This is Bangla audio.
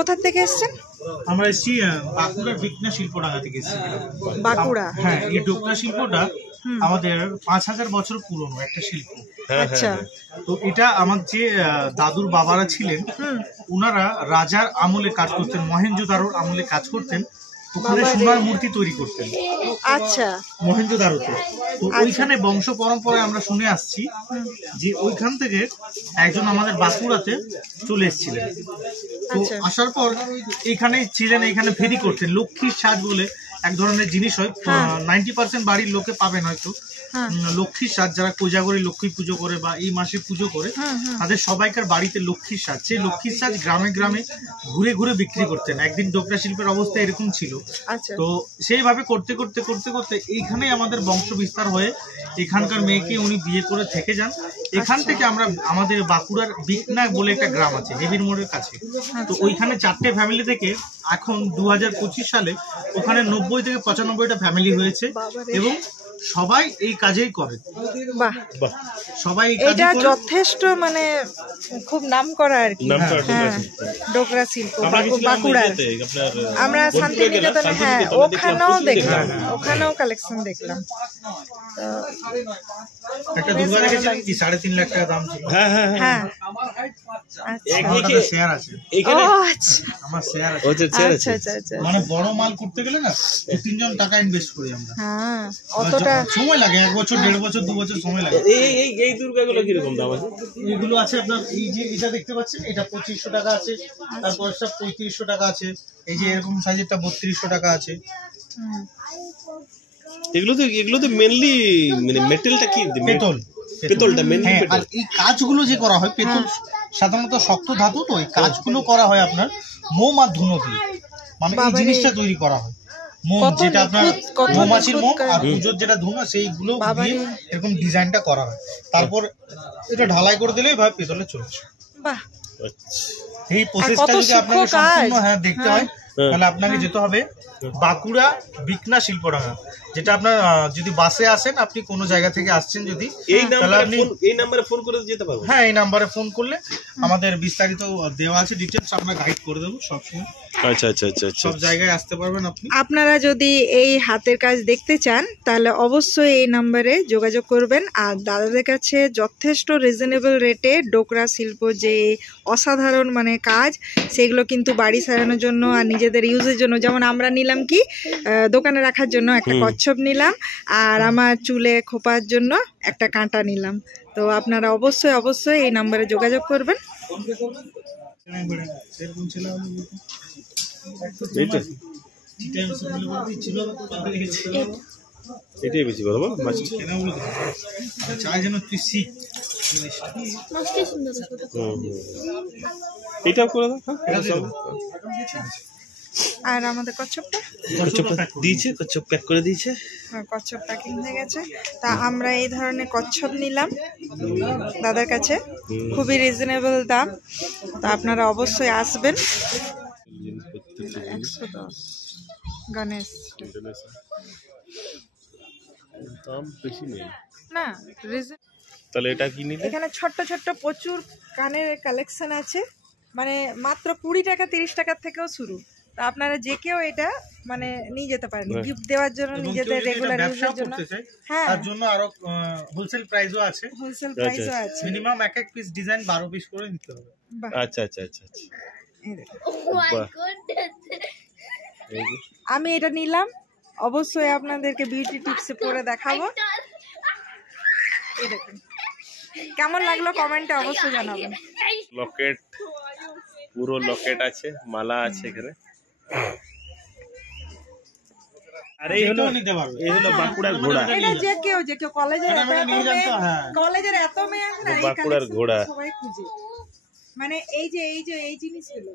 কোথা থেকে এসেছেন? আমরা এসেছি বাঁকুড়ার বিকনা শিল্পডাঙ্গা থেকে এসেছি। বাঁকুড়া? হ্যাঁ, এই ডোকরা শিল্পটা আমাদের 5000 বছর পুরনো একটা শিল্প। আচ্ছা। তো এটা আমার যে দাদুর বাবারা ছিলেন, ওনারা রাজার আমলে কাজ করতেন, মহেঞ্জোদারোর আমলে কাজ করতেন, ওখানে সোনার মূর্তি তৈরি করতেন। আচ্ছা, মহেঞ্জোদারোতে। তো ওইখানে বংশ পরম্পরায় আমরা শুনে আসছি যে ওইখান থেকে একজন আমাদের বাঁকুড়াতে চলে এসেছিলেন। তো আসার পর এখানে ছিলেন, এখানে ফেরি করতেন। লক্ষ্মীর সাজ বলে এক ধরনের জিনিস হয়, 90% বাড়ির লোকে পাবেন হয়তো। লক্ষ্মীর সাজ, যারা কোজাগরী লক্ষ্মী পুজো করে বা এই মাসে পুজো করে, তাদের সবাইকার বাড়িতে লক্ষ্মীর সাজ। সেই লক্ষ্মীর সাজ গ্রামে গ্রামে ঘুরে ঘুরে বিক্রি করতেন। একদিন ডোকরা শিল্পের অবস্থা এরকম ছিল। তো সেইভাবে করতে করতে করতে করতে এইখানেই আমাদের বংশ বিস্তার হয়ে এখানকার মেয়েকে উনি বিয়ে করে থেকে যান। এখান থেকে আমরা আমাদের বাঁকুড়ার বিকনা বলে একটা গ্রাম আছে দেবীর মোড়ের কাছে। তো ওইখানে 4টে ফ্যামিলি থেকে এখন 2025 সালে ওখানে 90 থেকে 95টা ফ্যামিলি হয়েছে এবং সবাই এই কাজেই করে। বাহ, সবাই এটা যথেষ্ট মানে খুব নাম করা আর কি ডোকরা শিল্প বাঁকুড়ার। আমরা শান্তিনিকেতনে, হ্যাঁ ওখানেও দেখলাম, ওখানেও কালেকশন দেখলাম। একটা দুর্গা দেখেছিলাম কি 3.5 লাখ টাকা দাম ছিল। হ্যাঁ, শেয়ার আছে এখানে, আমার শেয়ার আছে। আচ্ছা আচ্ছা আচ্ছা, মানে বড় মাল করতে গেলে না 2-3 জন টাকা ইনভেস্ট করি আমরা। হ্যাঁ, অতটা সময় লাগে, 1 বছর 1.5 বছর 2 বছর সময় লাগে। এই দুর্গাগুলো কি রকম দাম আছে? এগুলো আছে আপনার, এই যে এটা দেখতে পাচ্ছেন, এটা 2500 টাকা আছে, তারপর সব 3500 টাকা আছে, এই যে এরকম সাইজেরটা 3200 টাকা আছে। এগুলো তো মেনলি মানে মেটালটা কি? পেতলটা মেনলি পেতল। আর এই কাজগুলো যে করা হয়, পেতল সাধারণত শক্ত ধাতু, তো এই কাজগুলো করা হয় আপনার মোম আর ধুনো দিয়ে। মানে এই জিনিসটা তৈরি করা হয় মোম, যেটা আপনার মৌমাছির মোম আর পুজোর যেটা ধুনো, সেইগুলো দিয়ে এরকম ডিজাইনটা করা হয়। তারপর এটা ঢালাই করে দিলেই ভাবে পেতলে চলছে। বাহ, এই প্রসেসটা যদি আপনাকে সম্পূর্ণ দেখতে হয়, তাহলে আপনাকে যেতে হবে বাঁকুড়া বিকনা শিল্পডাঙ্গা, যেটা আপনার যদি বাসে আসেন, আপনি কোনো জায়গা থেকে আসছেন যদি, এই নাম্বারে ফোন করে যেতে পারবেন। হ্যাঁ, এই নাম্বারে ফোন করলে আমাদের বিস্তারিত দেওয়া আছে, ডিটেলস আমরা গাইড করে দেবো সবসময়। আচ্ছা আচ্ছা আচ্ছা আচ্ছা, সব জায়গায় আসতে পারবেন আপনি। আপনারা যদি এই হাতের কাজ দেখতে চান তাহলে অবশ্যই এই নাম্বারে যোগাযোগ করবেন। আর দাদাদের কাছে যথেষ্ট রিজনেবল রেটে ডোকরা শিল্প যে অসাধারণ মানে কাজ, সেগুলো কিন্তু বাড়ি সাজানোর জন্য আর নিজেদের ইউজের জন্য, যেমন আমরা নিলাম কি দোকানে রাখার জন্য একটা কচ্ছপ নিলাম, আর আমার চুলে খোপার জন্য একটা কাঁটা নিলাম। তো আপনারা অবশ্যই অবশ্যই এই নাম্বারে যোগাযোগ করবেন। এটাই বেশি ভালো মাছ চাই যেন তুই শিখ। এটাও করে দাও। আর আমাদের কচ্ছপটা দিয়েছে, কচ্ছপ প্যাক করে দিয়েছে। কচ্ছপ প্যাকিং হয়ে গেছে। তা আমরা এই ধরনের কচ্ছপ নিলাম দাদার কাছে, খুবই রিজনেবল দাম। তো আপনারা অবশ্যই আসবেন। 110 গণেশ দাম বেশি নেই না। তাহলে এটা কি নিলে? এখানে ছোট্ট ছোট্ট প্রচুর কানের কালেকশন আছে, মানে মাত্র 20 টাকা 30 টাকার থেকেও শুরু। তো আপনারা যে কেউ এটা মানে নিয়ে যেতে পারেন গিফট দেওয়ার জন্য, নিজেদের রেগুলার ইউজের জন্য। হ্যাঁ, তার জন্য আরো হোলসেল প্রাইসও আছে। হোলসেল প্রাইসও আছে। মিনিমাম এক এক পিস ডিজাইন 12 পিস করে নিতে হবে। আচ্ছা আচ্ছা আচ্ছা আচ্ছা, আমি এটা নিলাম, অবশ্যই আপনাদেরকে বিউটি টিপসে পরে দেখাবো। এই দেখুন কেমন লাগলো কমেন্টে অবশ্যই জানাবেন। লকেট, পুরো লকেট আছে, মালা আছে এখানে। আর এই হলো নিতে পারবে, এই হলো বাঁকুড়ার ঘোড়া। এটা যে কেউ কলেজের এত মেয়ে আছে না, বাঁকুড়ার ঘোড়া সবাই খুঁজে, মানে এই জিনিসগুলো।